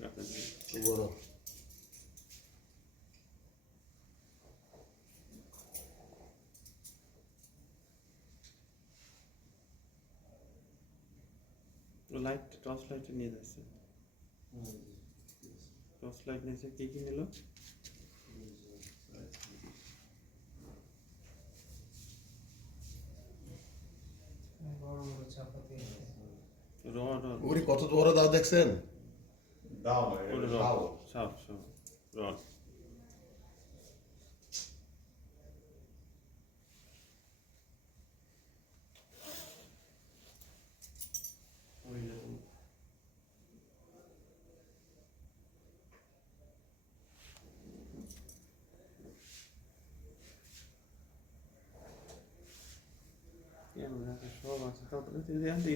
বড় light torch light নিয়ে যাচ্ছে টর্চ লাইট নিয়েছে কি কি নিল বড় বড় চাপাতি রড রড ওরে কত বড় দাও দেখছেন? Bravo. Öyle bravo. Sağ ol. Sağ ol. Bravo. Ja, men det är så. Man ska ta lite, det är inte